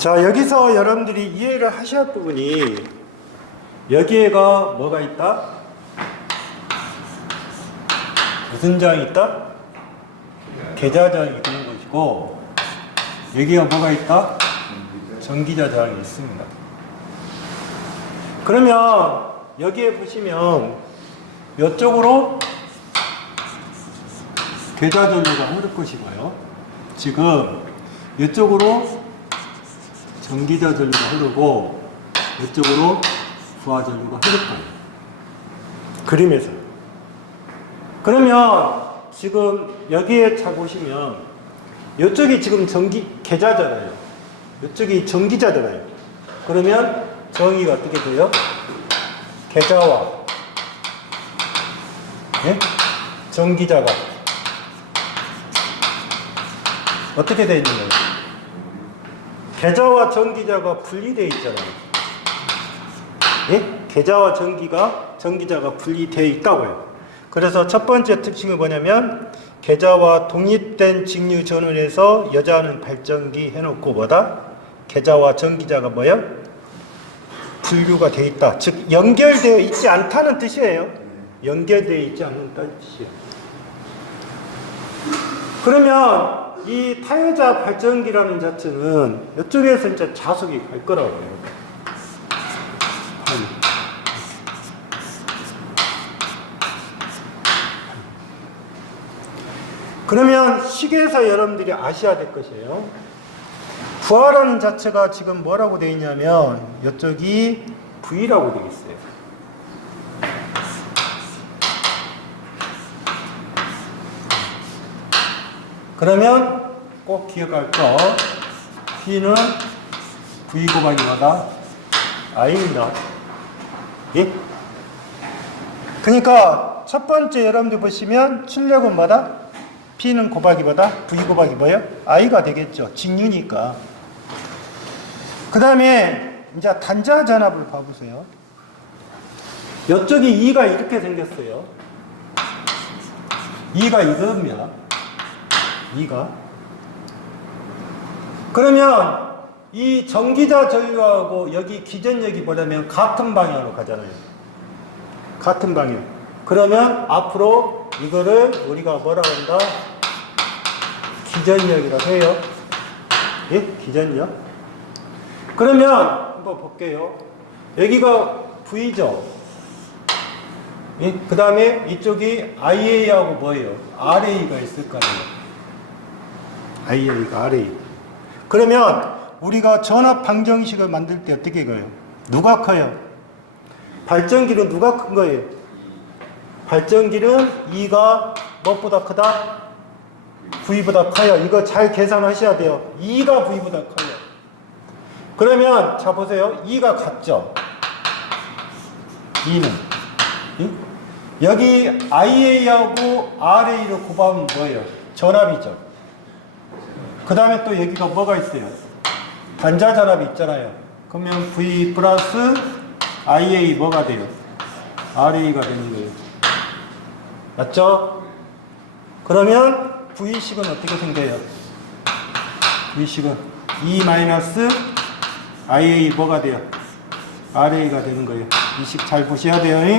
자, 여기서 여러분들이 이해를 하셔야 할 부분이 여기에가 뭐가 있다? 무슨 저항이 있다? 계좌저항이 있는 것이고, 여기가 뭐가 있다? 전기자 저항이 있습니다. 그러면 여기에 보시면 이쪽으로 계좌전류가 흐를 것이고요. 지금 이쪽으로 전기자 전류가 흐르고 이쪽으로 부하전류가 흐를 거예요. 그림에서. 그러면 지금 여기에 잘 보시면 이쪽이 지금 계좌잖아요. 이쪽이 전기자잖아요. 그러면 정의가 어떻게 돼요? 계좌와 전기자가 어떻게 되어 있는 거예요? 계좌와 전기자가 분리되어 있잖아요. 계좌와 전기자가 분리되어 있다고요. 그래서 첫 번째 특징은 뭐냐면 계좌와 독립된 직류 전원에서 여자하는 발전기 해놓고 뭐다? 계좌와 전기자가 뭐예요? 분류가 되어 있다. 즉 연결되어 있지 않다는 뜻이에요. 연결되어 있지 않는다는 뜻이에요. 그러면 이 타여자 발전기라는 자체는 이쪽에서 이제 자석이 갈 거라고 해요. 그러면 시계에서 여러분들이 아셔야 될 것이에요. 부하라는 자체가 지금 뭐라고 되어 있냐면 이쪽이 V라고 되어 있어요. 그러면 꼭 기억할 거 P는 V 곱하기 뭐다? I입니다. 예? 그러니까 첫 번째 여러분들 보시면 출력은 뭐다? P는 곱하기 뭐다? V 곱하기 뭐예요? I가 되겠죠. 직류니까. 그 다음에 이제 단자 전압을 봐보세요. 이쪽이 2가 이렇게 생겼어요. 2가 이겁니다. 2가. 그러면 이 전기자 전류하고 여기 기전력이 뭐냐면 같은 방향으로 가잖아요. 같은 방향. 그러면 앞으로 이거를 우리가 뭐라고 한다? 기전력이라고 해요. 예? 기전력. 그러면 한번 볼게요. 여기가 V죠. 예? 그 다음에 이쪽이 IA하고 뭐예요? RA가 있을 거 아니에요. IA가 RA. 그러면 우리가 전압 방정식을 만들 때 어떻게 가요? 누가 커요? 발전기는 누가 큰 거예요? 발전기는 2가 무엇보다 크다? V보다 커요. 이거 잘 계산하셔야 돼요. 2가 V보다 커요. 그러면 자 보세요. 2가 같죠? 2는 여기 IA하고 RA를 곱하면 뭐예요? 전압이죠. 그 다음에 또 여기가 뭐가 있어요? 단자 전압이 있잖아요. 그러면 V 플러스 IA 뭐가 돼요? RA가 되는 거예요. 맞죠? 그러면 V식은 어떻게 생겨요? V식은 2 마이너스 IA 뭐가 돼요? RA가 되는 거예요. 이 식 잘 보셔야 돼요.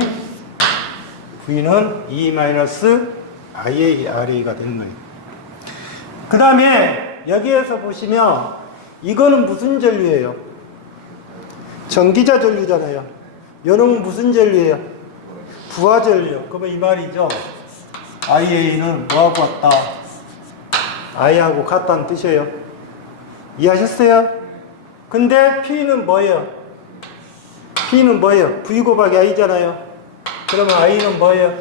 V는 2 마이너스 IA RA가 되는 거예요. 그 다음에 여기에서 보시면 이거는 무슨 전류예요? 전기자 전류잖아요. 요놈은 무슨 전류예요? 부하 전류. 그러면 이 말이죠. IA는 뭐하고 같다? I하고 같다는 뜻이에요. 이해하셨어요? 근데 P는 뭐예요? P는 뭐예요? V 곱하기 I잖아요. 그러면 I는 뭐예요?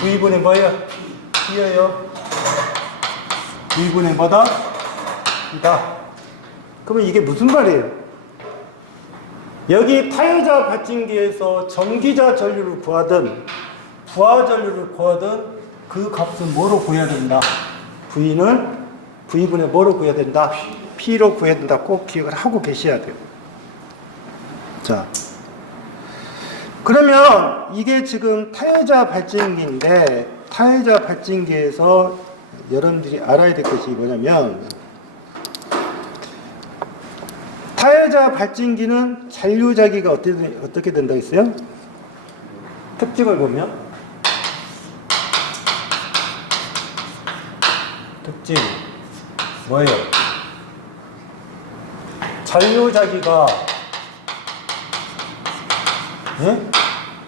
V분의 뭐예요? P예요. V분의 뭐다? 이다. 그러면 이게 무슨 말이에요? 여기 타여자 발전기에서 전기자 전류를 구하든 부하 전류를 구하든 그 값은 뭐로 구해야 된다? V는 V분의 뭐로 구해야 된다? P로 구해야 된다. 꼭 기억을 하고 계셔야 돼요. 자, 그러면 이게 지금 타여자 발전기인데 타여자 발전기에서 여러분들이 알아야 될 것이 뭐냐면 타여자 발진기는 잔류자기가 어떻게 된다고 했어요? 특징을 보면 특징 뭐예요? 잔류자기가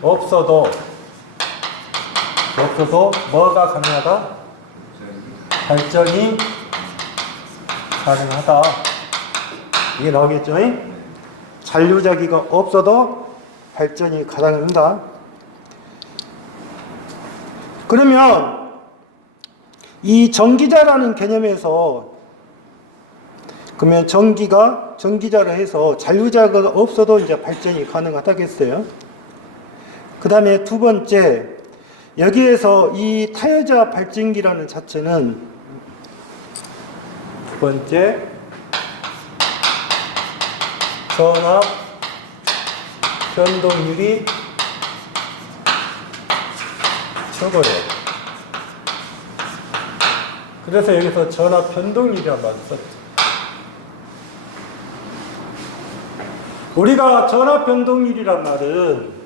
없어도 뭐가 가능하다? 발전이 가능하다. 이게 나오겠죠? 잔류자기가 없어도 발전이 가능합니다. 그러면 이 전기자라는 개념에서 그러면 전기자로 해서 잔류자가 없어도 이제 발전이 가능하다겠어요. 그 다음에 두 번째, 여기에서 이 타여자 발진기라는 자체는 두 번째, 전압 변동률이 적어요. 그래서 여기서 전압 변동률이란 말을 썼죠. 우리가 전압 변동률이란 말은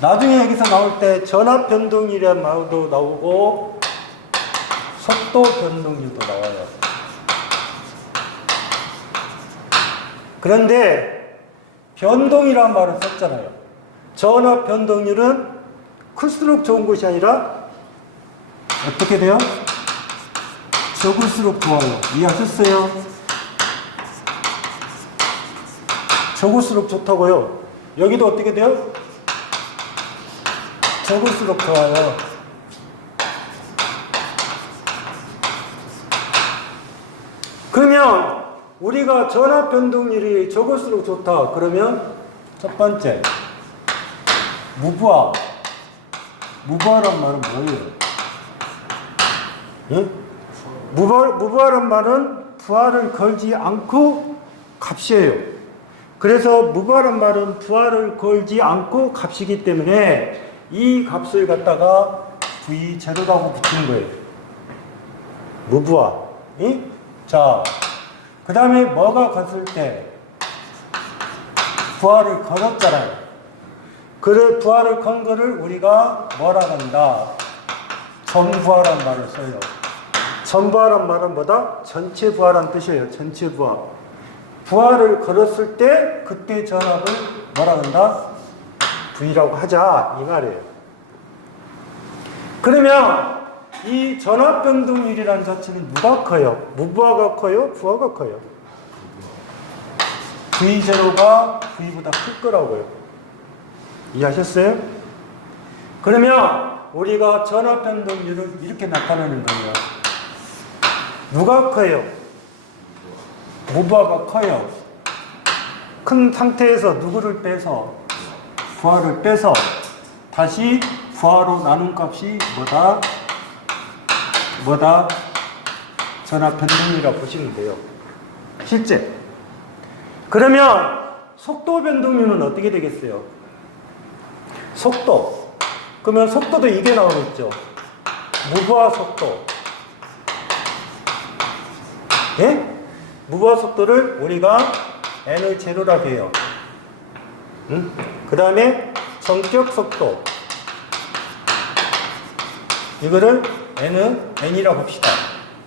나중에 여기서 나올 때 전압 변동률이란 말도 나오고 속도 변동률도 나와요. 그런데 변동이란 말을 썼잖아요. 전압 변동률은 클수록 좋은 것이 아니라 어떻게 돼요? 적을수록 좋아요. 이해하셨어요? 적을수록 좋다고요. 여기도 어떻게 돼요? 적을수록 좋아요. 그러면 우리가 전압 변동률이 적을수록 좋다. 그러면 첫 번째, 무부하. 무부하란 말은 뭐예요? 예? 무부하란 말은 부하를 걸지 않고 값이에요. 그래서 무부하란 말은 부하를 걸지 않고 값이기 때문에 이 값을 갖다가 V0라고 붙이는 거예요. 무부하. 예? 자, 그 다음에 뭐가 갔을 때 부하를 걸었잖아요. 그래, 부하를 건 거를 우리가 뭐라 한다? 전부하란 말을 써요. 전부하란 말은 뭐다? 전체 부하란 뜻이에요. 전체 부하. 부하를 걸었을 때 그때 전압을 뭐라 한다? V라고 하자 이 말이에요. 그러면 이 전압 변동률이라는 자체는 누가 커요? 무부하가 커요? 부하가 커요? V0가 V보다 클 거라고요. 이해하셨어요? 그러면 우리가 전압 변동률을 이렇게 나타내는 거예요. 누가 커요? 무부하가 커요. 큰 상태에서 누구를 빼서 부하를 빼서 다시 부하로 나눈 값이 뭐다? 전압 변동률이라고 보시면 돼요. 실제. 그러면 속도 변동률은 어떻게 되겠어요? 속도. 그러면 속도도 이게 나오겠죠. 무부하 속도. 예? 무부하 속도를 우리가 n을 제로라고 해요. 그 다음에 전격 속도. 이거를 n이라고 합시다.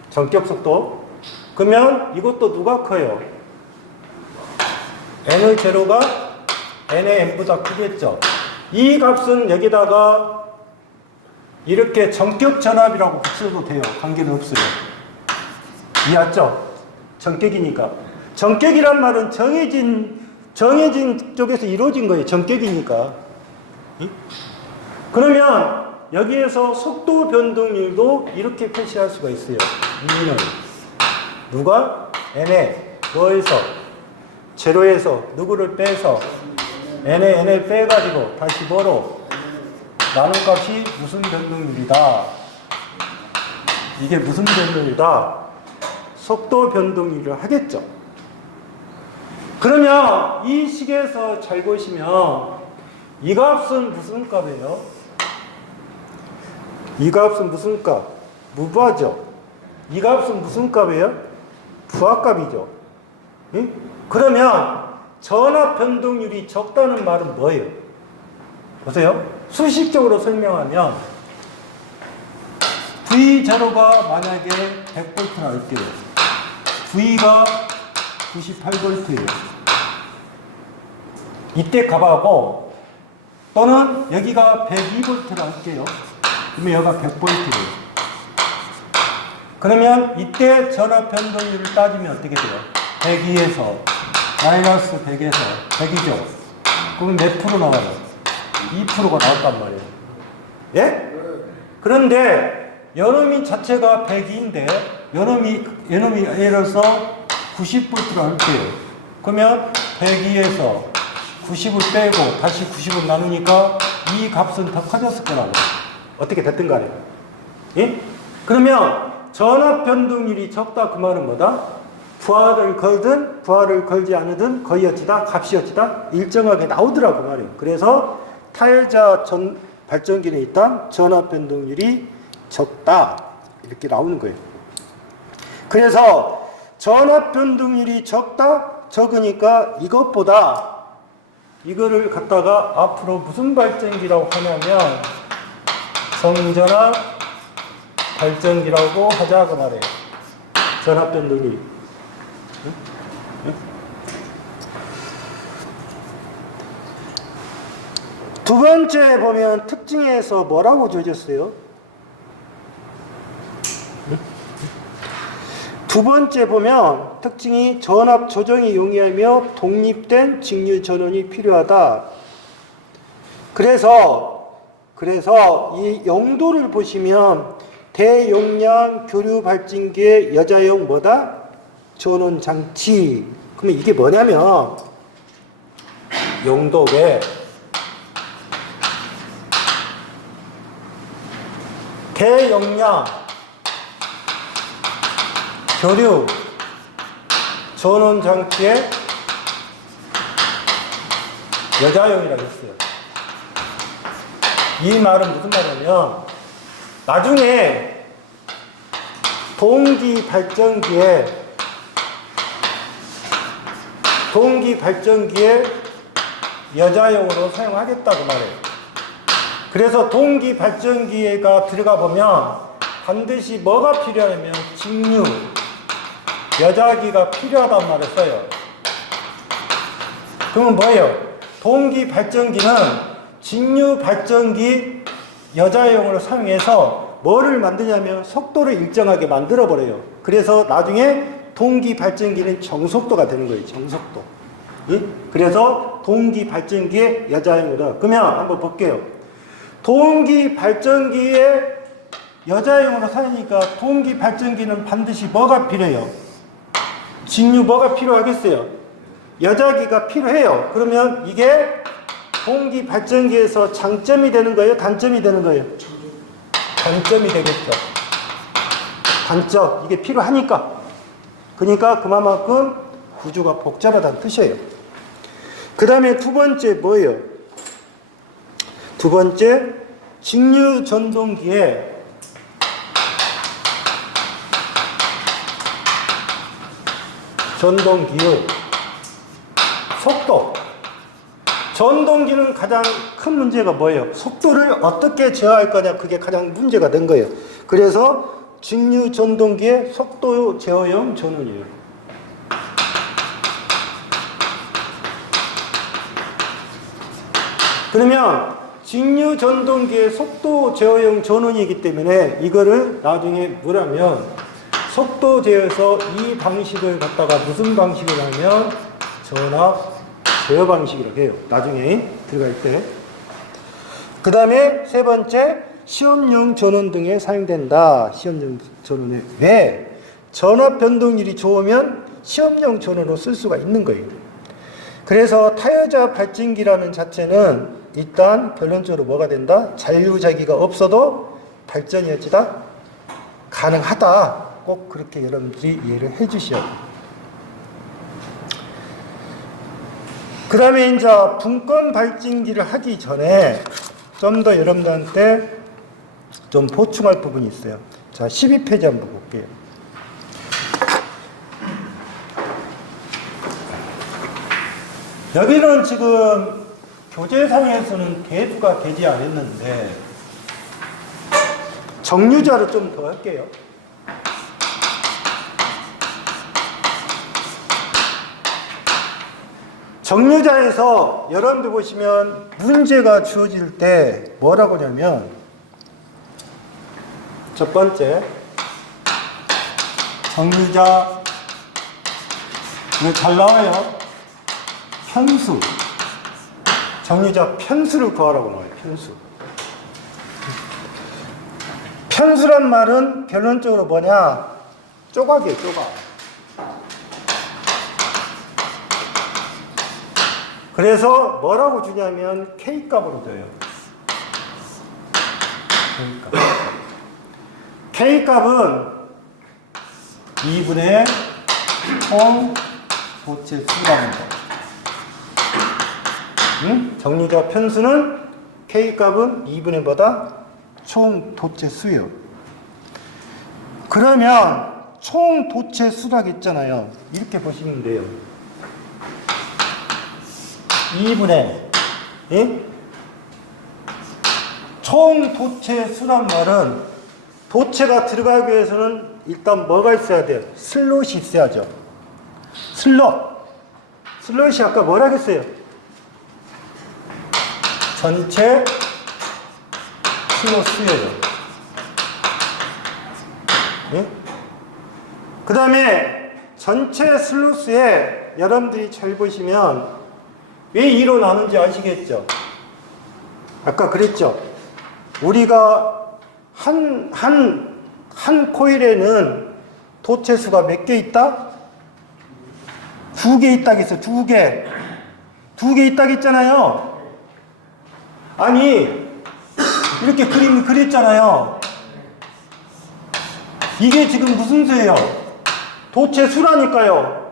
전격 속도. 그러면 이것도 누가 커요? n의 제로가 n의 n보다 크겠죠. 이 값은 여기다가 이렇게 전격 전압이라고 붙여도 돼요. 관계는 없어요. 이해했죠? 전격이니까. 전격이란 말은 정해진 쪽에서 이루어진 거예요. 전격이니까. 그러면 여기에서 속도 변동률도 이렇게 표시할 수가 있어요. 이는 누가? n에 뭐에서? 제로에서 누구를 빼서 n에 n을 빼가지고 다시 뭐로? 나눈 값이 무슨 변동률이다. 이게 무슨 변동률이다? 속도 변동률을 하겠죠. 그러면 이 식에서 잘 보시면 이 값은 무슨 값이에요? 이 값은 무슨 값? 무부하죠. 이 값은 무슨 값이에요? 부하값이죠. 응? 그러면 전압 변동률이 적다는 말은 뭐예요? 보세요. 수식적으로 설명하면 V0가 만약에 100V라 할게요. V가 98V예요. 이때 값하고 또는 여기가 102V라 할게요. 그러면 여기가 100V예요. 그러면 이때 전압 변동률을 따지면 어떻게 돼요? 102에서 마이너스 100에서 100이죠. 그러면 몇 프로 나와요? 2%가 나왔단 말이에요. 예? 그런데 연음이 자체가 102인데 연음이 예를 들어서 90V로 할게요. 그러면 102에서 90을 빼고 다시 90을 나누니까 이 값은 더 커졌을 거라고. 어떻게 됐든 간에. 예? 그러면 전압 변동률이 적다 그 말은 뭐다? 부하를 걸든 부하를 걸지 않으든 거의 어찌다 값이 어찌다 일정하게 나오더라고 말이에요. 그래서 타열자 발전기는 일단 전압 변동률이 적다 이렇게 나오는 거예요. 그래서 전압 변동률이 적으니까 이것보다 이거를 갖다가 앞으로 무슨 발전기라고 하냐면 성전압 발전기라고 하자고 말해요. 전압 변동률. 두 번째 보면 특징에서 뭐라고 줘졌어요? 두 번째 보면 특징이 전압 조정이 용이하며 독립된 직류 전원이 필요하다. 그래서 이 용도를 보시면 대용량 교류 발전기의 여자용 뭐다? 전원 장치. 그러면 이게 뭐냐면 용도에 대용량 교류 전원 장치의 여자용이라고 했어요. 이 말은 무슨 말이냐면 나중에 동기 발전기에 여자용으로 사용하겠다고 말해요. 그래서 동기 발전기가 들어가 보면 반드시 뭐가 필요하냐면 직류, 여자기가 필요하단 말을 써요. 그러면 뭐예요? 동기 발전기는 직류 발전기 여자용으로 사용해서 뭐를 만드냐면 속도를 일정하게 만들어 버려요. 그래서 나중에 동기 발전기는 정속도가 되는 거예요. 정속도. 예? 그래서 동기 발전기의 여자용으로. 그러면 한번 볼게요. 동기 발전기의 여자용으로 사용하니까 동기 발전기는 반드시 뭐가 필요해요? 직류 뭐가 필요하겠어요? 여자기가 필요해요. 그러면 이게 동기 발전기에서 장점이 되는 거예요? 단점이 되는 거예요? 단점이 되겠죠. 단점. 이게 필요하니까. 그러니까 그만큼 구조가 복잡하다는 뜻이에요. 그 다음에 두 번째 뭐예요? 두 번째, 직류 전동기의 전동기의 속도. 전동기는 가장 큰 문제가 뭐예요? 속도를 어떻게 제어할 거냐, 그게 가장 문제가 된 거예요. 그래서 직류 전동기의 속도 제어형 전원이에요. 그러면 직류 전동기의 속도 제어형 전원이기 때문에 이거를 나중에 뭐라면 속도 제어에서 이 방식을 갖다가 무슨 방식을 하면 전압 제어 방식이라고 해요. 나중에 들어갈 때. 그 다음에 세 번째, 시험용 전원 등에 사용된다. 시험용 전원에. 왜? 전압 변동률이 좋으면 시험용 전원으로 쓸 수가 있는 거예요. 그래서 타여자 발전기라는 자체는 일단 결론적으로 뭐가 된다? 잔류자기가 없어도 발전이 어찌다? 가능하다. 꼭 그렇게 여러분들이 이해를 해 주셔야 돼요. 그 다음에 이제 분권 발전기를 하기 전에 좀 더 여러분들한테 좀 좀 보충할 부분이 있어요. 자, 12페이지 한번 볼게요. 여기는 지금 교재상에서는 개수가 되지 않았는데 정류자를 좀 더 할게요. 정류자에서 여러분들 보시면 문제가 주어질 때 뭐라고 하냐면 첫 번째 정류자 이거 잘 나와요. 편수 정류자 편수를 구하라고 나와요. 편수. 편수란 말은 결론적으로 뭐냐? 조각이에요. 조각. 그래서 뭐라고 주냐면 K값으로 줘요. K값은 2분의 총 도체 수라는 거. 정류자 편수는 K값은 2분의 뭐다? 총 도체 수요. 그러면 총 도체 수라고 했잖아요. 이렇게 보시면 돼요. 2분의 예? 총 도체 수란 말은 도체가 들어가기 위해서는 일단 뭐가 있어야 돼요? 슬롯이 있어야죠. 슬롯이 아까 뭐라 했어요? 전체 슬롯 수예요. 예? 그 다음에 전체 슬롯 수에 여러분들이 잘 보시면 왜 2로 나눈지 아시겠죠? 아까 그랬죠? 우리가 한 코일에는 도체수가 몇 개 있다? 2개 있다고 했어요. 2개. 2개 있다고 했잖아요. 아니, 이렇게 그림을 그렸잖아요. 이게 지금 무슨 수예요? 도체수라니까요.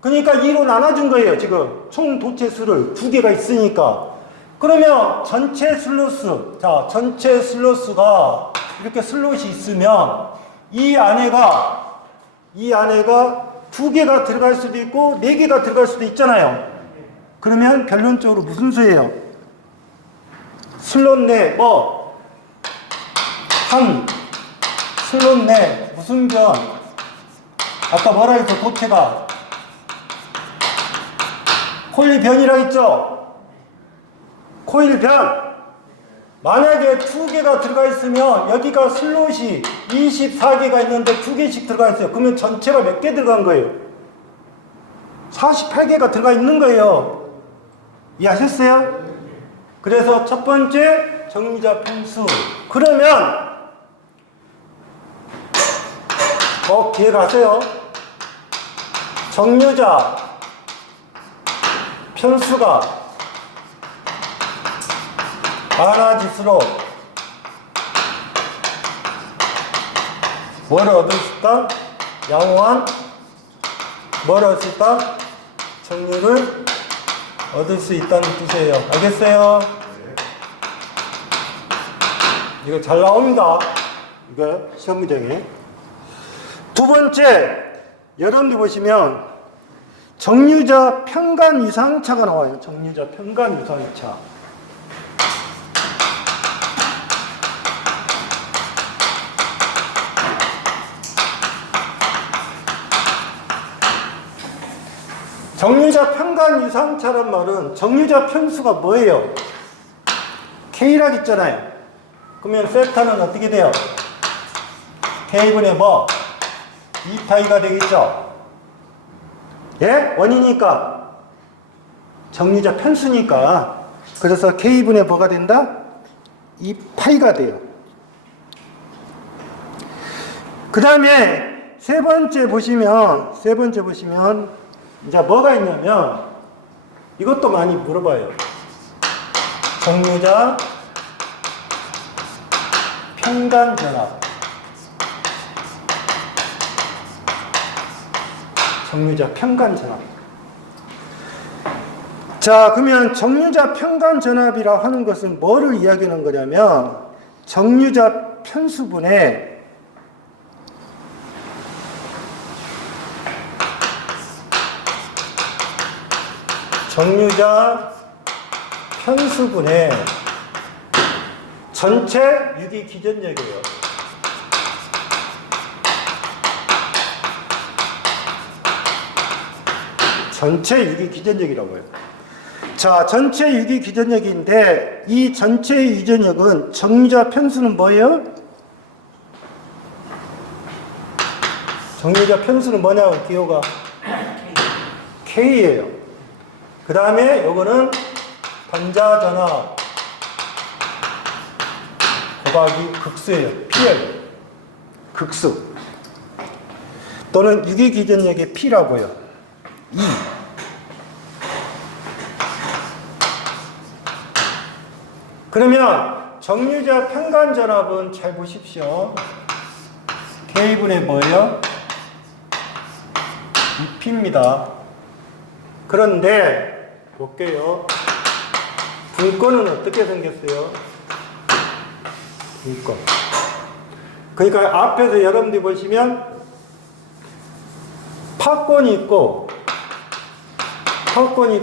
그러니까 2로 나눠준 거예요, 지금. 총 도체수를 2개가 있으니까. 그러면 전체 슬롯수, 자, 전체 슬롯수가 이렇게 슬롯이 있으면 이 안에가 2개가 들어갈 수도 있고 4개가 들어갈 수도 있잖아요. 그러면 결론적으로 무슨 수예요? 슬롯 내 슬롯 내 무슨 변? 아까 뭐라 했어? 도체가 코일 변이라 했죠? 코일 변. 만약에 2개가 들어가 있으면 여기가 슬롯이 24개가 있는데 2개씩 들어가 있어요. 그러면 전체가 몇 개 들어간 거예요? 48개가 들어가 있는 거예요. 이해하셨어요? 그래서 첫 번째 정류자 편수. 그러면 기억하세요. 정류자 편수가 많아질수록 뭘 얻을 수 있다? 양호한 뭘 얻을 수 있다? 정류를 얻을 수 있다는 뜻이에요. 알겠어요? 이거 잘 나옵니다. 이거 시험 문제에. 두 번째, 여러분들 보시면 정류자 편간 유상차가 나와요. 정류자 편간 유상차. 정류자 편간 유상차란 말은 정류자 편수가 뭐예요? K라고 있잖아요. 그러면 세타는 어떻게 돼요? K분의 2파이가 되겠죠? 예? 원이니까 정류자 편수니까 그래서 K분의 뭐가 된다? 2파이가 돼요. 그 다음에 세 번째 보시면 이제 뭐가 있냐면 이것도 많이 물어봐요. 정류자 편간 전압. 정류자 편간 전압. 자, 그러면 정류자 편간 전압이라 하는 것은 뭐를 이야기하는 거냐면 정류자 편수분의 전체 유기기전력이에요. 전체 유기기전력이라고 해요. 자, 전체 유기기전력인데 이 전체 유기기전력은 정류자 편수는 뭐예요? 정류자 편수는 뭐냐고 기호가 K예요. 그 다음에 요거는 단자전압 곱하기 극수예요. P예요. 극수. 또는 유기기전력의 P라고 해요. E. 그러면 정류자 편간전압은 잘 보십시오. K분의 뭐예요? P입니다. 그런데 볼게요. 분권은 어떻게 생겼어요? 분권. 그러니까 앞에서 여러분들이 보시면 파권이 있고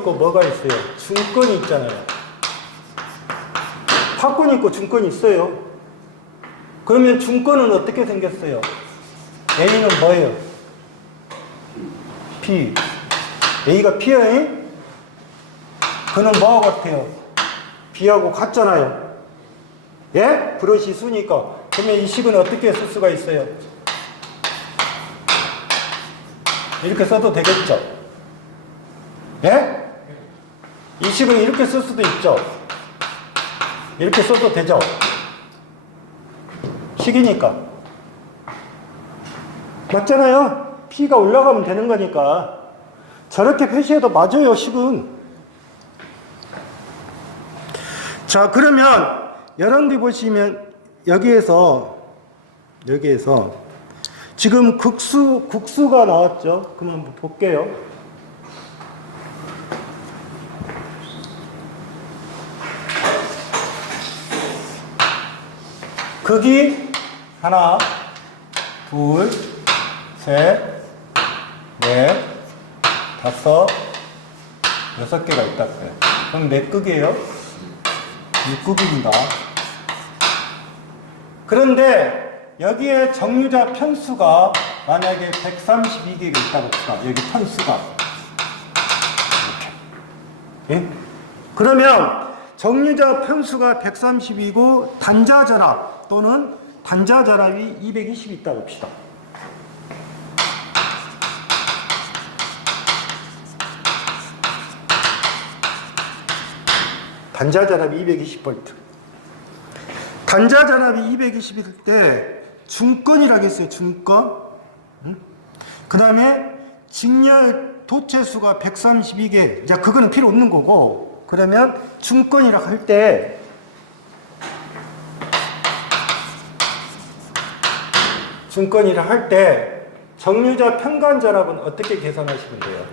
뭐가 있어요? 중권이 있잖아요. 파권이 있고 중권이 있어요. 그러면 중권은 어떻게 생겼어요? A는 뭐예요? P. A가 P예요? 그는 뭐하고 같아요? B하고 같잖아요. 예? 브러시 수니까. 그러면 이 식은 어떻게 쓸 수가 있어요? 이렇게 써도 되겠죠? 예? 이 식은 이렇게 쓸 수도 있죠? 이렇게 써도 되죠? 식이니까. 맞잖아요? P가 올라가면 되는 거니까. 저렇게 표시해도 맞아요, 식은. 자, 그러면 여러분들이 보시면 여기에서 지금 국수가 나왔죠? 그럼 한번 볼게요. 극이 하나, 둘, 셋, 넷, 다섯, 6개가 있다고요. 그럼 몇 극이에요? 6극입니다. 그런데 여기에 정류자 편수가 만약에 132개가 있다고 합시다. 여기 편수가 이렇게. 예? 그러면 정류자 편수가 130이고 단자전압 또는 단자전압이 220 있다고 합시다. 단자전압이 220V. 단자전압이 220일 때 중건이라고 했어요. 중건. 그 다음에 직렬 도체수가 132개. 자, 그거는 필요 없는 거고. 그러면 중건이라고 할 때 정류자 편간전압은 어떻게 계산하시면 돼요?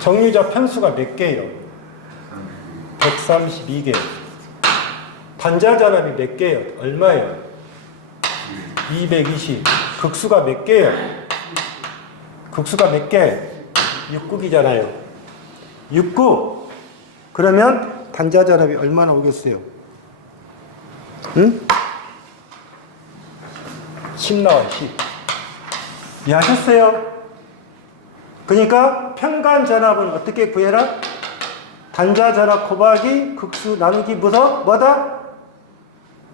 정류자 편수가 몇 개예요? 132개. 단자전압이 몇 개예요? 얼마예요? 220. 극수가 몇 개예요? 극수가 몇 개? 6극이잖아요. 6극. 그러면 단자전압이 얼마나 오겠어요? 응? 10 나와요. 10. 이해하셨어요? 그러니까 편간전압은 어떻게 구해라? 단자전압 곱하기 극수 나누기 뭐다?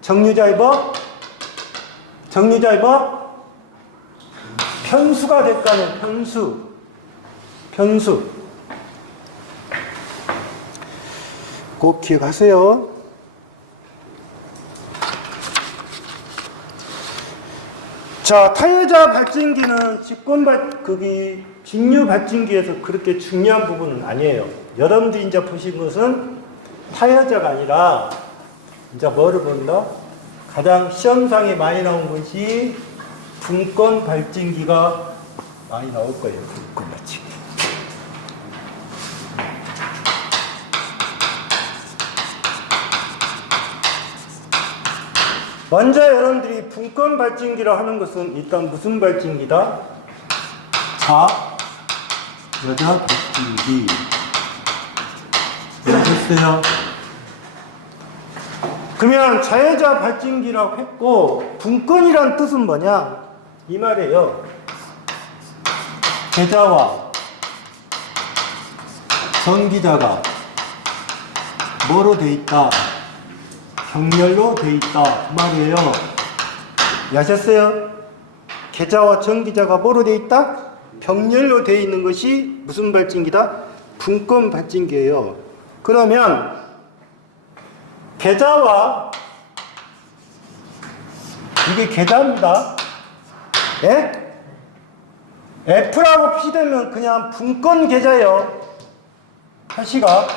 정류자의 뭐? 편수가 될 거 아니에요. 편수. 꼭 기억하세요. 자, 타여자 발진기는 직류 발진기에서 그렇게 중요한 부분은 아니에요. 여러분들이 이제 보신 것은 타여자가 아니라 이제 뭐를 본다? 가장 시험상에 많이 나온 것이 분권 발진기가 많이 나올 거예요. 분권 발진기. 먼저 여러분들이 분권 발진기라 하는 것은 일단 무슨 발진기다? 여자 발진기. 알겠어요? 그러면 자여자 발진기라고 했고, 분권이란 뜻은 뭐냐? 이 말이에요. 계자와 전기자가 뭐로 돼 있다? 병렬로 돼 있다. 그 말이에요. 아셨어요? 계자와 전기자가 뭐로 돼 있다? 병렬로 돼 있는 것이 무슨 발진기다? 분권 발진기예요. 그러면 계자와 이게 계자입니다. 예? F라고 표시되면 그냥 분권 계자예요. 표시가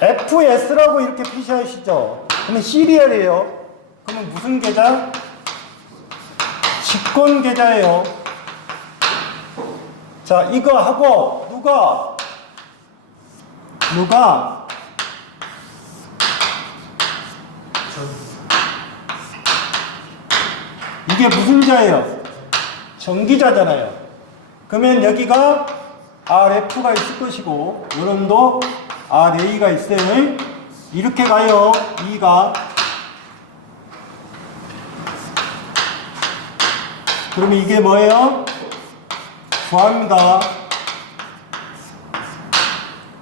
FS라고 이렇게 표시하시죠. 그러면 시리얼이에요. 그러면 무슨 계자? 직권 계자예요. 자, 이거 하고 누가 이게 무슨 자예요? 전기자잖아요. 그러면 여기가 RF가 있을 것이고 요런도 RA가 있어요. 이렇게 가요. 2가. 그러면 이게 뭐예요? 부하입니다.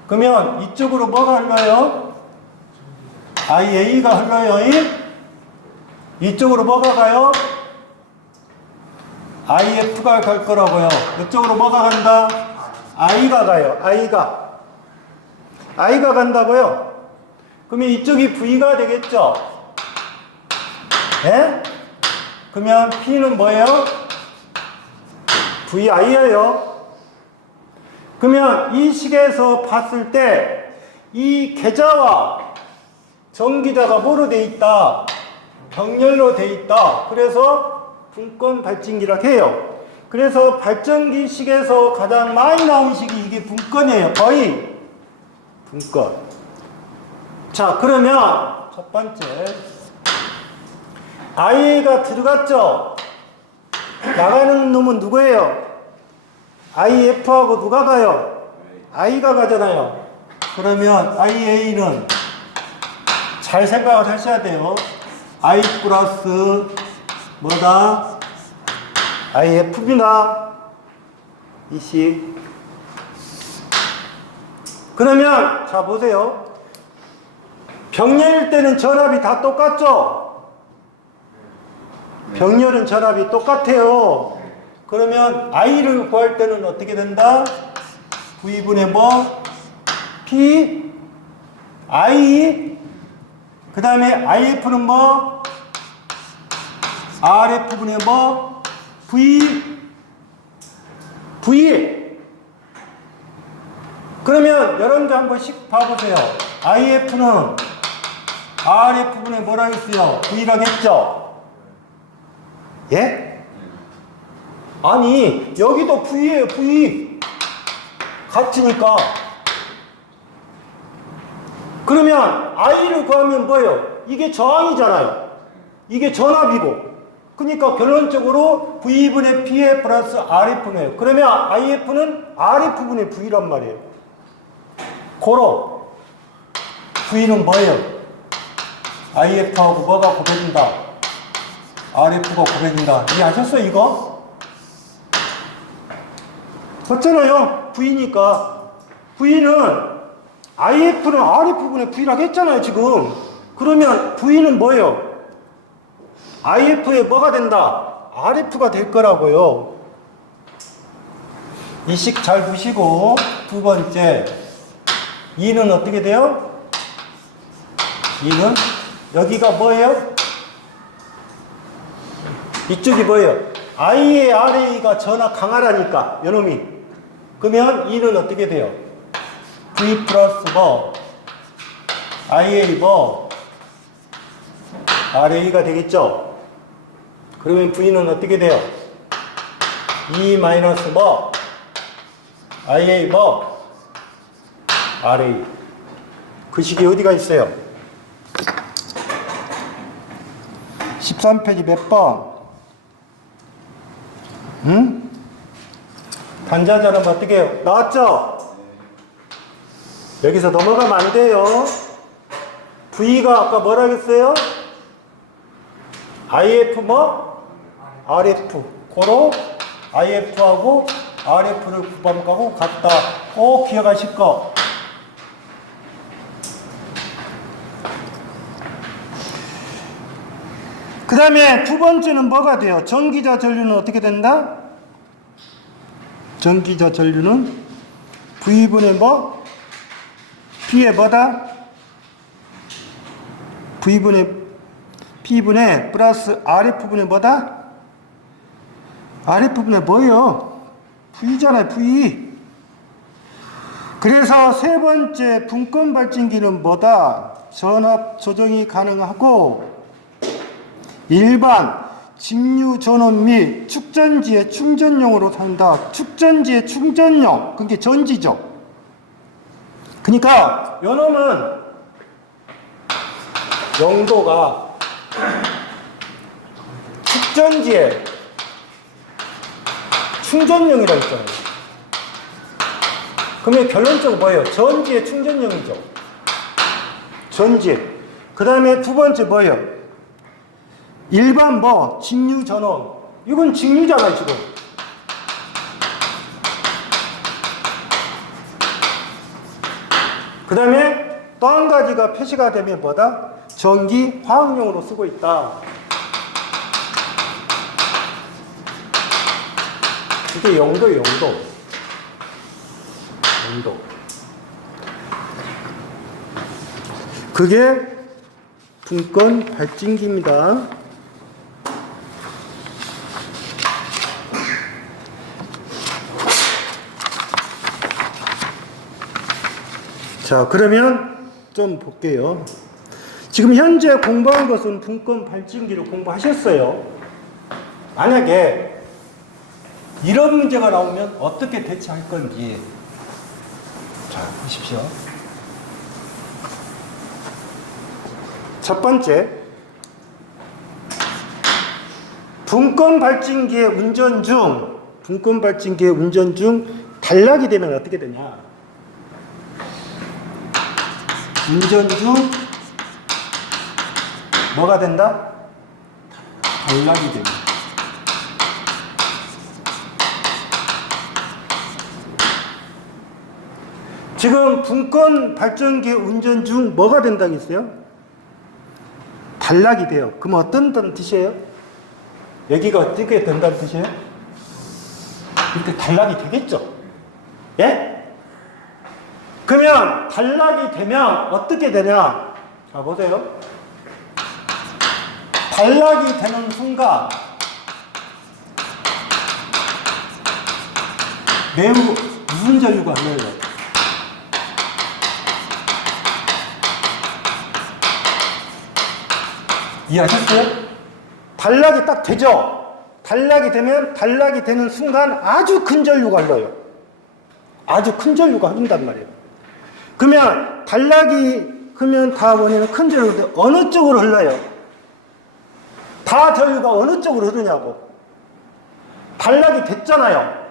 그러면 이쪽으로 뭐가 흘러요? IA가 흘러요. 이쪽으로 뭐가 가요? IF가 갈 거라고요. 이쪽으로 뭐가 간다? I가 가요. I가 간다고요? 그러면 이쪽이 V가 되겠죠? 예? 그러면 P는 뭐예요? VI예요. 그러면 이 식에서 봤을 때 이 계자와 전기자가 뭐로 돼 있다? 병렬로 돼 있다. 그래서 분권 발진기라고 해요. 그래서 발전기 식에서 가장 많이 나온 식이 이게 분권이에요. 거의 분권. 자, 그러면 첫 번째 IA가 들어갔죠? 나가는 놈은 누구예요? IF하고 누가 가요? I가 가잖아요. 그러면 IA는 잘 생각을 하셔야 돼요. I 플러스 뭐다? IF입니다. 이식. 그러면 자 보세요. 병렬일 때는 전압이 다 똑같죠? 병렬은 전압이 똑같아요. 그러면 I를 구할 때는 어떻게 된다? V분의 뭐? P, I, 그 다음에 IF는 뭐? RF분의 뭐? V. 그러면 여러분들 한 번씩 봐보세요. IF는 RF분의 뭐라고 했어요? V라고 했죠? 예? 아니, 여기도 V예요, V. 같으니까. 그러면 I를 구하면 뭐예요? 이게 저항이잖아요. 이게 전압이고. 그러니까 결론적으로 V분의 P에 플러스 RF네요. 그러면 IF는 RF분의 V란 말이에요. 고로 V는 뭐예요? IF하고 뭐가 곱해진다? RF가 곱해진다. 이해하셨어요, 이거? 그렇잖아요. V니까. V는 IF는 RF분의 V라고 했잖아요, 지금. 그러면 V는 뭐예요? IF에 뭐가 된다? RF가 될 거라고요. 이 식 잘 보시고, 두 번째. 2는 어떻게 돼요? 2는 여기가 뭐예요? 이쪽이 뭐예요? I의 RA가 전압 강하라니까, 요놈이. 그러면 2는 어떻게 돼요? V 플러스 뭐? IA 뭐? RA가 되겠죠? 그러면 V는 어떻게 돼요? 2 마이너스 뭐? IA 뭐? RA. 그 식이 어디가 있어요? 13페이지 몇 번? 응? 단자전은 어떻게 해요? 나왔죠? 여기서 넘어가면 안 돼요. V가 아까 뭐라 그랬어요? IF 뭐? RF. 고로 IF하고 RF를 구분하고 같다. 꼭 기억하실 거. 그 다음에 두 번째는 뭐가 돼요? 전기자 전류는 어떻게 된다? 전기자 전류는 V분의 뭐? P의 뭐다? P분의 플러스 RF분의 뭐다? RF분의 뭐예요? V잖아요, V. 그래서 세 번째 분권 발진기는 뭐다? 전압 조정이 가능하고 일반 직류 전원 및 축전지의 충전용으로 산다. 축전지의 충전용, 그게 전지죠. 그러니까 요놈은 용도가 축전지의 충전용이라고 했잖아요. 그러면 결론적으로 뭐예요? 전지의 충전용이죠. 전지. 그 다음에 두 번째 뭐예요? 일반 뭐 직류 전원. 이건 직류잖아요, 지금. 그 다음에 또 한 가지가 표시가 되면 뭐다? 전기 화학용으로 쓰고 있다. 이게 용도예요, 용도. 그게 분권 발진기입니다. 자, 그러면 좀 볼게요. 지금 현재 공부한 것은 분권 발진기로 공부하셨어요. 만약에 이런 문제가 나오면 어떻게 대처할 건지. 자, 보십시오. 첫 번째, 분권 발진기의 운전 중 단락이 되면 어떻게 되냐? 운전 중 뭐가 된다? 단락이 됩니다. 지금 분권 발전기 운전 중 뭐가 된다고 했어요? 단락이 돼요. 그럼 어떤 뜻이에요? 여기가 어떻게 된다는 뜻이에요? 이렇게 단락이 되겠죠? 예? 그러면 단락이 되면 어떻게 되냐? 자, 보세요. 단락이 되는 순간 매우 무슨 전류가 흘러요? 이해하셨어요? 단락이 딱 되죠? 단락이 되면 단락이 되는 순간 아주 큰 전류가 흘러요. 아주 큰 전류가 흐른단 말이에요. 그러면 단락이 그러면 다 원인은 큰 전류인데 어느 쪽으로 흘러요? 다 전류가 어느 쪽으로 흐르냐고. 단락이 됐잖아요.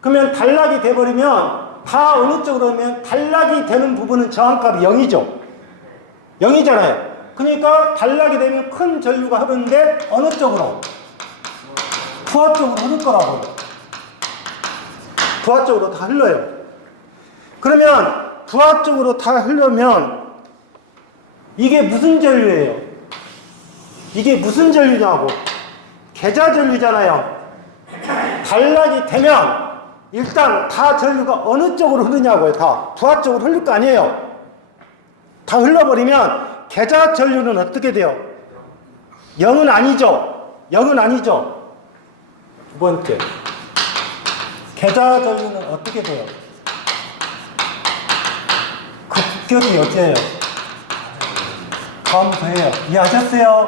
그러면 단락이 돼버리면 다 어느 쪽으로 하면 단락이 되는 부분은 저항값이 0이죠. 0이잖아요. 그러니까 단락이 되면 큰 전류가 흐르는데 어느 쪽으로? 부하 쪽으로 흐를 거라고. 부하 쪽으로 다 흘러요. 그러면 부하 쪽으로 다 흐르면 이게 무슨 전류예요? 이게 무슨 전류냐고. 계좌 전류잖아요. 단락이 되면 일단 다 전류가 어느 쪽으로 흐르냐고요. 다 부하 쪽으로 흐를 거 아니에요. 다 흘러버리면 계좌 전류는 어떻게 돼요? 0은 아니죠. 0은 아니죠. 두 번째, 계좌 전류는 어떻게 돼요? 그 급격이 어때요? 감소해요. 이해하셨어요?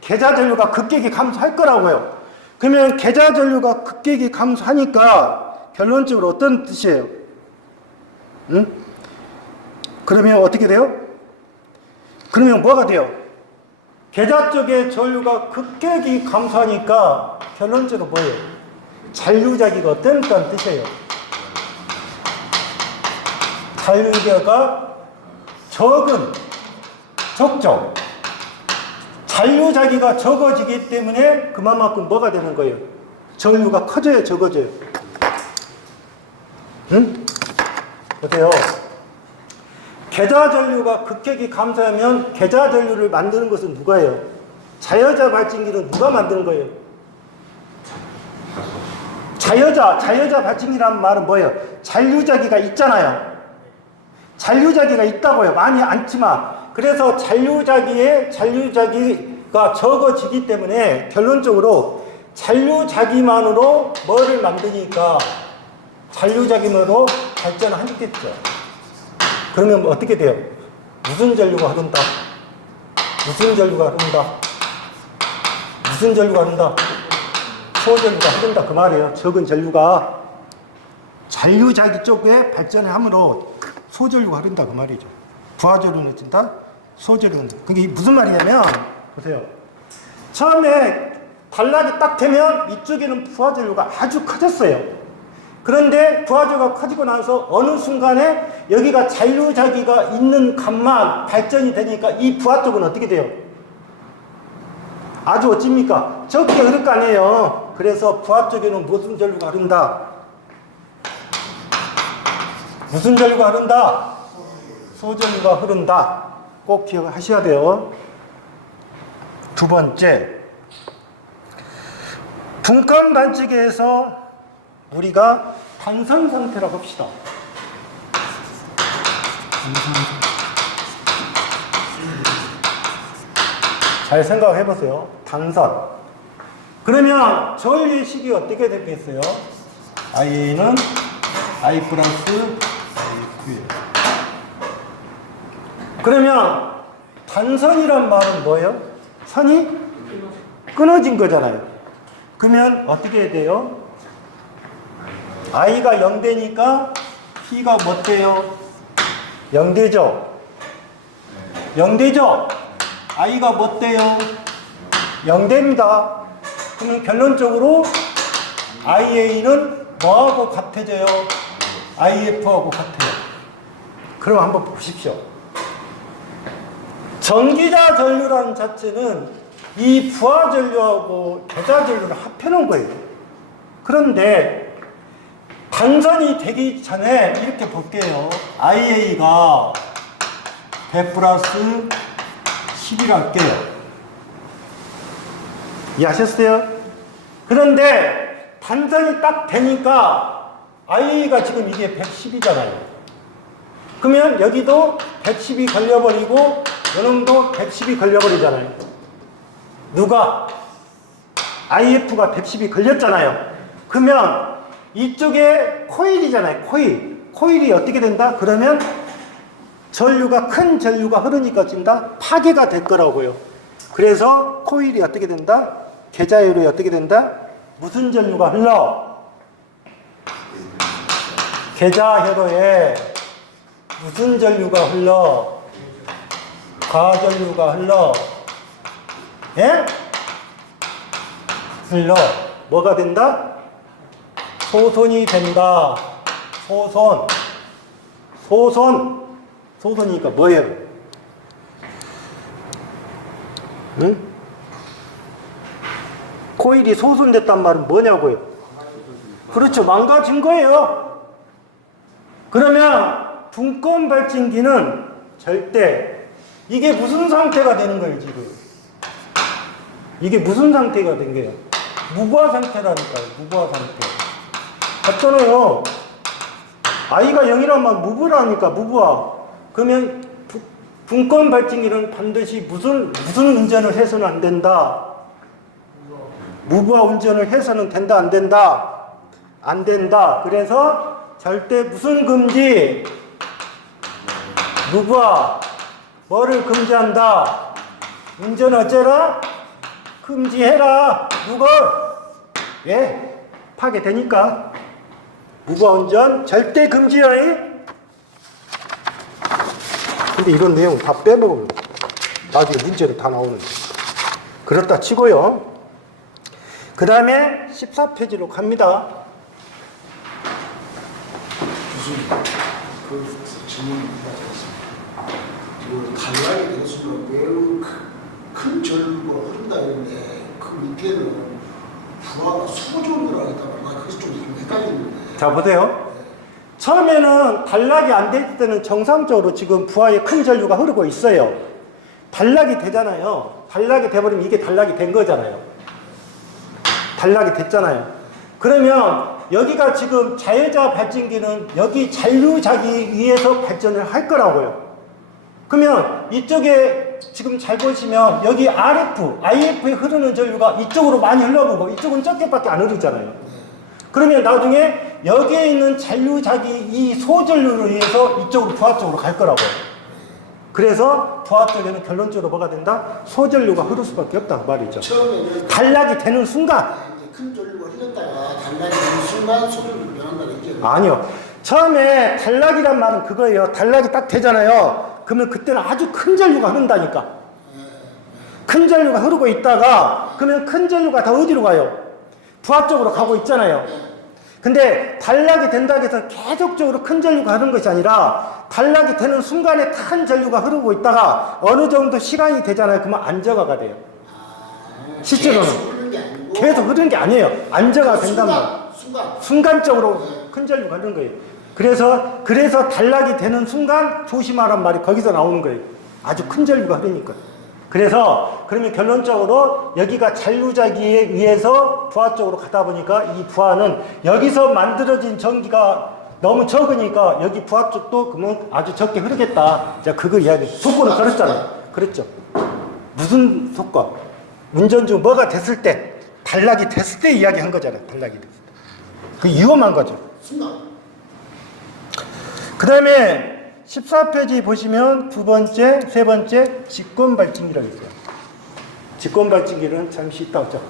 계좌 전류가 급격히 감소할 거라고요. 그러면 계좌 전류가 급격히 감소하니까 결론적으로 어떤 뜻이에요? 응? 그러면 어떻게 돼요? 그러면 뭐가 돼요? 계좌 쪽에 전류가 급격히 감소하니까 결론적으로 뭐예요? 잔류자기가 어떤다는 뜻이에요. 잔류자가 적죠. 잔류자기가 적어지기 때문에 그만큼 뭐가 되는 거예요? 전류가 커져요, 적어져요? 응? 어때요? 계좌 전류가 급격히 감소하면 계좌 전류를 만드는 것은 누가예요? 자여자 발진기는 누가 만드는 거예요? 자여자 발진기라는 말은 뭐예요? 잔류자기가 있잖아요. 잔류자기가 있다고요. 많이 않지만. 그래서 잔류자기가 적어지기 때문에 결론적으로 잔류자기만으로 뭐를 만드니까 잔류자기만으로 발전하겠죠. 그러면 어떻게 돼요? 무슨 전류가 흐른다? 무슨 전류가 흐른다? 무슨 전류가 흐른다? 소전류가 흐른다 그 말이에요. 적은 전류가 잔류자기 쪽에 발전을 함으로 소전류가 흐른다 그 말이죠. 부하전류는 어쩐다? 소전류는. 그게 무슨 말이냐면 보세요. 처음에 단락이 딱 되면 이쪽에는 부하전류가 아주 커졌어요. 그런데 부하전류가 커지고 나서 어느 순간에 여기가 잔류자기가 있는 값만 발전이 되니까 이 부하 쪽은 어떻게 돼요? 아주 어찌입니까? 적게 흐를 거 아니에요. 그래서 부하 쪽에는 무슨 전류가 흐른다? 무슨 전류가 흐른다? 소전류가 흐른다. 꼭 기억하셔야 돼요. 두 번째, 분권 반지기에서 우리가 단선 상태라고 합시다. 잘 생각해 보세요. 단선. 그러면 전류의 식이 어떻게 되겠어요? I는 I 플러스 IQ. 그러면 단선이란 말은 뭐예요? 선이 끊어진 거잖아요. 그러면 어떻게 해야 돼요? I가 0되니까 P가 뭐 돼요? 0되죠? 0되죠? I가 뭐 돼요? 0됩니다. 그러면 결론적으로 IA는 뭐하고 같아져요? IF하고 같아요. 그럼 한번 보십시오. 전기자 전류라는 자체는 이 부하 전류하고 계좌 전류를 합해놓은 거예요. 그런데 단선이 되기 전에 이렇게 볼게요. IA가 100 플러스 10이라 할게요. 이해하셨어요? 그런데 단선이 딱 되니까 IA가 지금 이게 110이잖아요. 그러면 여기도 110이 걸려버리고 요놈도 110이 걸려버리잖아요. 누가? IF가 110이 걸렸잖아요. 그러면 이쪽에 코일이잖아요. 코일이 어떻게 된다? 그러면 큰 전류가 흐르니까 지금 다 파괴가 될 거라고요. 그래서 코일이 어떻게 된다? 계좌열이 어떻게 된다? 무슨 전류가 흘러? 계좌회로에 무슨 전류가 흘러? 가전류가 흘러. 예? 흘러. 뭐가 된다? 소손이 된다. 소손이니까 뭐예요? 응? 코일이 소손됐단 말은 뭐냐고요? 그렇죠. 망가진 거예요. 그러면 분권 발진기는 절대 이게 무슨 상태가 되는 거예요, 지금? 이게 무슨 상태가 된 거예요? 무부하 상태라니까요. 무부하 상태. 맞잖아요. I가 0이라면 무부라니까, 무부하. 그러면 분권 발진기는 반드시 무슨 운전을 해서는 안 된다. 무부하 운전을 해서는 된다, 안 된다? 안 된다. 그래서 절대 무슨 금지? 무부하. 뭐를 금지한다? 운전 어째라? 금지해라. 누굴? 왜? 파괴되니까. 무부하 운전 절대 금지요. 근데 이런 내용 다 빼먹으면 나중에 문제로 다 나오는데. 그렇다 치고요. 그 다음에 14페이지로 갑니다. 교수님, 그 질문입니다. 그 탈락이 되는 순간 매우 큰 절부가 흐른다 했는데 그 밑에는 부하가 소전을 하겠다 말이야. 그래서 좀 헷갈리는데. 자, 보세요. 처음에는 단락이 안 될 때는 정상적으로 지금 부하에 큰 전류가 흐르고 있어요. 단락이 되잖아요. 단락이 돼버리면 이게 단락이 된 거잖아요. 단락이 됐잖아요. 그러면 여기가 지금 자회자 발진기는 여기 잔류자기 위에서 발전을 할 거라고요. 그러면 이쪽에 지금 잘 보시면 여기 RF, IF에 흐르는 전류가 이쪽으로 많이 흘러보고 이쪽은 적게밖에 안 흐르잖아요. 그러면 나중에 여기에 있는 잔류자기 이 소전류로 의해서 이쪽으로 부하 쪽으로 갈 거라고요. 그래서 부하 쪽에는 결론적으로 뭐가 된다? 소전류가 흐를 수밖에 없다 그 말이죠. 처음에는 단락이 되는 순간 이제 큰 전류가 흘렀다가 단락이 되는 순간 소전으로 변한다는 얘기죠. 아니요. 처음에 단락이란 말은 그거예요. 단락이 딱 되잖아요. 그러면 그때는 아주 큰 전류가 흐른다니까. 큰 전류가 흐르고 있다가 그러면 큰 전류가 다 어디로 가요? 부하 쪽으로 가고 있잖아요. 근데 단락이 된다고 해서 계속적으로 큰 전류가 흐르는 것이 아니라 단락이 되는 순간에 큰 전류가 흐르고 있다가 어느 정도 시간이 되잖아요. 그러면 안정화가 돼요. 실제로는 계속 흐르는 게 아니에요. 안정화가 된단 말이에요. 순간적으로 큰 전류가 흐르는 거예요. 그래서 단락이 되는 순간 조심하란 말이 거기서 나오는 거예요. 아주 큰 전류가 흐르니까. 그래서 그러면 결론적으로 여기가 잔류자기에 의해서 부하 쪽으로 가다 보니까 이 부하는 여기서 만들어진 전기가 너무 적으니까 여기 부하 쪽도 그러면 아주 적게 흐르겠다. 자, 그걸 이야기. 속고는 그랬잖아요. 그랬죠. 무슨 속과? 운전 중 뭐가 됐을 때, 단락이 됐을 때 이야기한 거잖아요. 단락이 됐을 때. 그 위험한 거죠. 그 다음에 14페이지 보시면 두 번째, 세 번째 직권발진기라고 있어요. 직권발진기는 잠시 있다 왔죠.